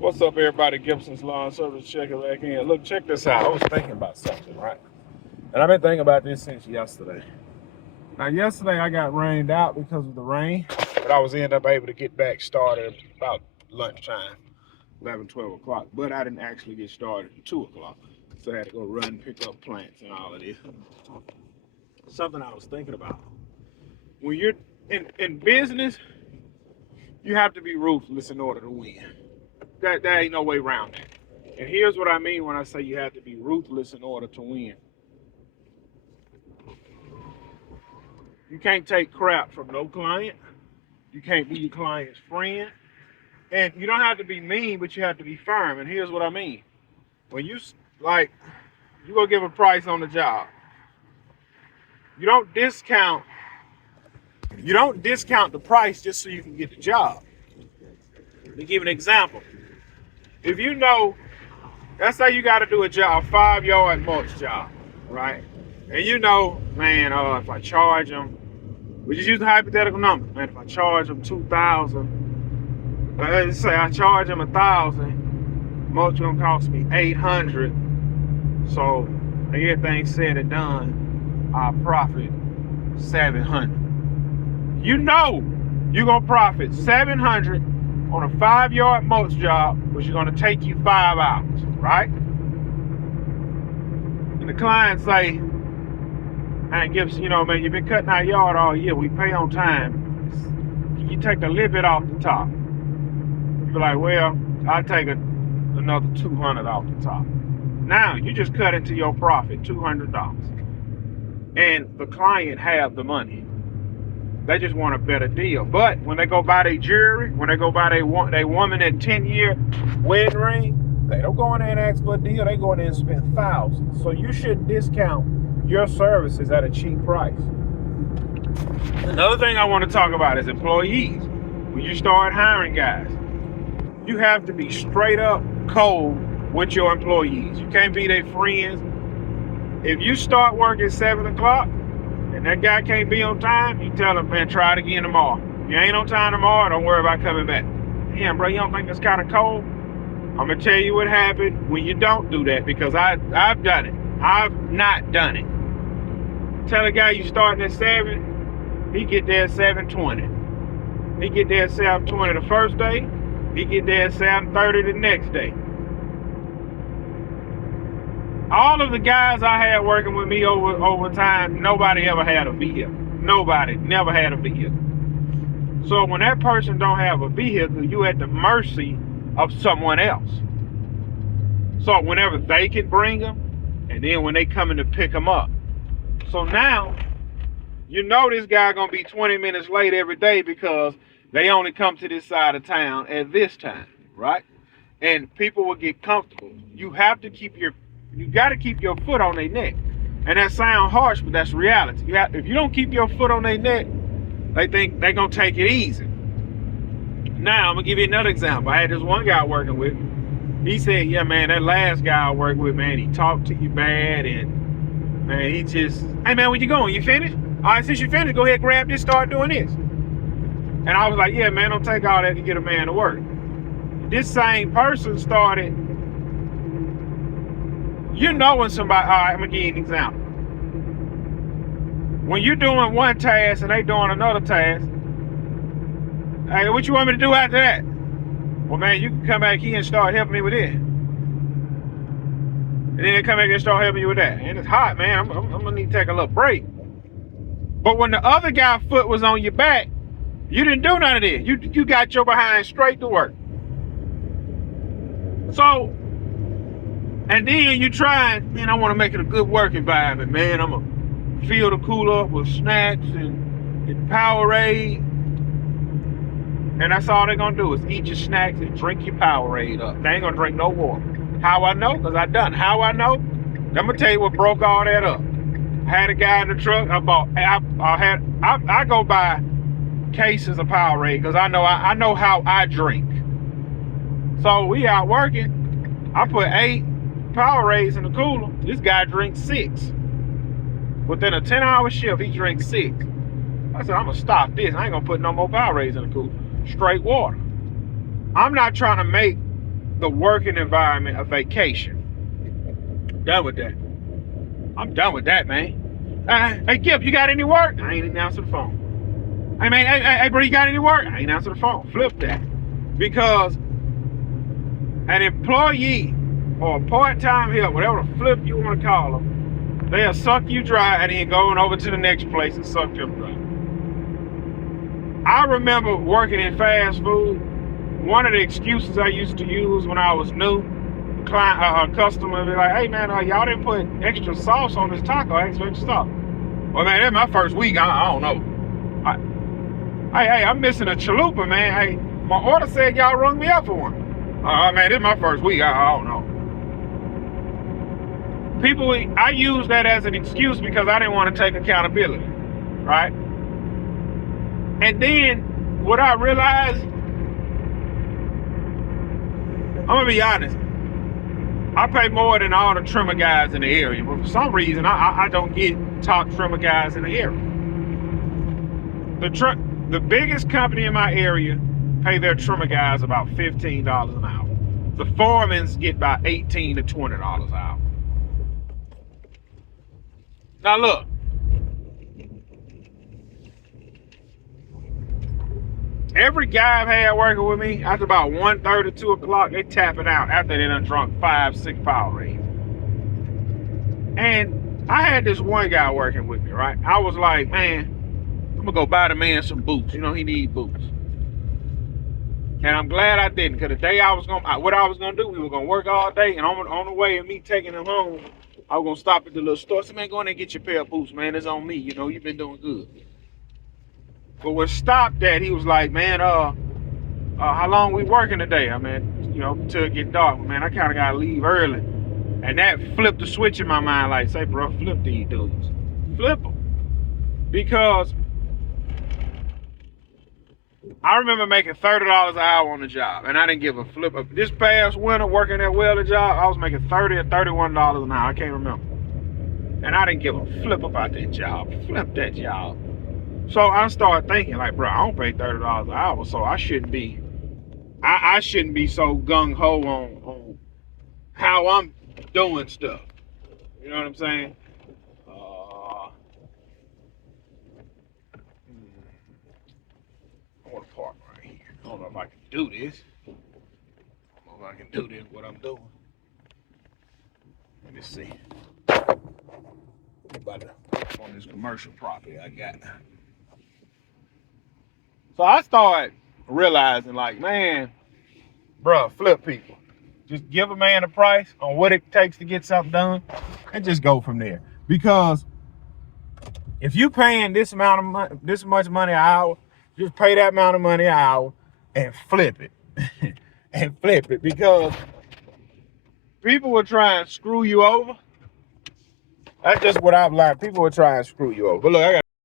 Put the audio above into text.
What's up, everybody? Gibson's Lawn Service checking back in. Look, check this out. I was thinking about something, right? And I've been thinking about this since yesterday. Now, yesterday I got rained out because of the rain, but I was ended up able to get back started about lunchtime, 11, 12 o'clock. But I didn't actually get started at 2 o'clock. So I had to go run, pick up plants and all of this. Something I was thinking about. When you're in business, you have to be ruthless in order to win. There ain't no way around that. And here's what I mean when I say you have to be ruthless in order to win. You can't take crap from no client. You can't be your client's friend. And you don't have to be mean, but you have to be firm. And here's what I mean. When you go give a price on the job. You don't discount the price just so you can get the job. Let me give an example. If you know, let's say you got to do a 5-yard mulch job, right? And you know, man, if I charge them, we just use a hypothetical number, man. If I charge them $2,000, let's say I charge them $1,000, mulch gonna cost me $800. So everything said and done, I profit $700. You know, you're gonna profit $700 on a 5-yard mulch job, which is gonna take you 5 hours, right? And the client say, man, Gibson, man, you've been cutting our yard all year. We pay on time. Can you take a little bit off the top? You be like, well, I'll take another $200 off the top. Now, you just cut into your profit, $200. And the client have the money. They just want a better deal. But when they go buy their jewelry, when they go buy their woman at 10-year wedding ring, they don't go in there and ask for a deal. They go in there and spend thousands. So you shouldn't discount your services at a cheap price. Another thing I want to talk about is employees. When you start hiring guys, you have to be straight up cold with your employees. You can't be their friends. If you start work at 7 o'clock and that guy can't be on time, you tell him, man, try it again tomorrow. If you ain't on time tomorrow, don't worry about coming back. Damn, bro, you don't think that's kind of cold? I'm going to tell you what happened when you don't do that, because I've done it. I've not done it. Tell a guy you starting at 7, he get there at 7:20. He get there at 7:20 the first day, he get there at 7:30 the next day. All of the guys I had working with me over time, nobody ever had a vehicle. Nobody, never had a vehicle. So when that person don't have a vehicle, you at the mercy of someone else. So whenever they can bring them, and then when they come in to pick them up. So now, you know this guy gonna be 20 minutes late every day because they only come to this side of town at this time, right? And people will get comfortable. You got to keep your foot on their neck. And that sounds harsh, but that's reality. If you don't keep your foot on their neck, they think they're gonna take it easy. Now, I'm gonna give you another example. I had this one guy working with me. He said, yeah, man, that last guy I worked with, man, he talked to you bad, and man, he just, hey, man, where you going? You finished? All right, since you finished, go ahead, grab this, start doing this. And I was like, yeah, man, don't take all that to get a man to work. This same person started, when somebody, all right, I'm going to give you an example. When you're doing one task and they doing another task, hey, what you want me to do after that? Well, man, you can come back here and start helping me with this. And then they come back and start helping you with that. And it's hot, man. I'm going to need to take a little break. But when the other guy's foot was on your back, you didn't do none of this. You got your behind straight to work. So, and then you try, man, I want to make it a good work environment, man. I'm going to fill the cooler up with snacks and Powerade. And that's all they're going to do is eat your snacks and drink your Powerade up. They ain't going to drink no water. How I know? Because I done. How I know? I'm going to tell you what broke all that up. I had a guy in the truck. I go buy cases of Powerade because I know how I drink. So we out working. I put 8 Powerades in the cooler. This guy drinks 6. Within a 10-hour shift, he drinks 6. I said, I'm going to stop this. I ain't going to put no more Powerades in the cooler. Straight water. I'm not trying to make the working environment a vacation. Done with that. I'm done with that, man. Hey, Kip, you got any work? I ain't even answer the phone. Hey, man, hey, bro, you got any work? I ain't answer the phone. Flip that. Because an employee or a part-time help, whatever the flip you want to call them, they'll suck you dry and then going over to the next place and suck them dry. I remember working in fast food. One of the excuses I used to use when I was new, a customer would be like, hey man, y'all didn't put extra sauce on this taco, extra sauce. Well man, that's my first week, I don't know. Hey, I'm missing a chalupa, man. Hey, my order said y'all rung me up for one. Man, this is my first week, I don't know. I use that as an excuse because I didn't want to take accountability, right? And then what I realized, I'm gonna be honest, I pay more than all the trimmer guys in the area, but for some reason I don't get top trimmer guys in the area. The biggest company in my area pay their trimmer guys about $15 an hour. The foremans get about $18 to $20 an hour. Now look, every guy I've had working with me, after about 1:30, 2 o'clock, they tapping out after they done drunk 5-6 Powerades. And I had this one guy working with me, right? I was like, man, I'm gonna go buy the man some boots. You know, he need boots. And I'm glad I didn't, because the day what I was gonna do, we were gonna work all day, and on the way of me taking him home, I was gonna stop at the little store. I said, man, go in there and get your pair of boots, man. It's on me. You know, you've been doing good. But what stopped that, he was like, man, how long we working today? I mean, you know, till it get dark. Man, I kind of gotta leave early. And that flipped the switch in my mind, like, say, bro, flip these dudes. Flip them. Because I remember making $30 an hour on the job, and I didn't give a flip. This past winter, working that welding job, I was making $30 or $31 an hour. I can't remember. And I didn't give a flip about that job. Flip that job. So I started thinking, like, bro, I don't pay $30 an hour, so I shouldn't be. I shouldn't be so gung ho on how I'm doing stuff. You know what I'm saying? I want to park right here. I don't know if I can do this. I don't know if I can do this, what I'm doing. Let me see. About to on this commercial property I got. So I started realizing, like, man, bruh, flip people. Just give a man a price on what it takes to get something done, and just go from there. Because if you paying this amount of money, this much money an hour, just pay that amount of money an hour and flip it. And flip it. Because people will try and screw you over. That's just what I've learned. People will try and screw you over. But look, I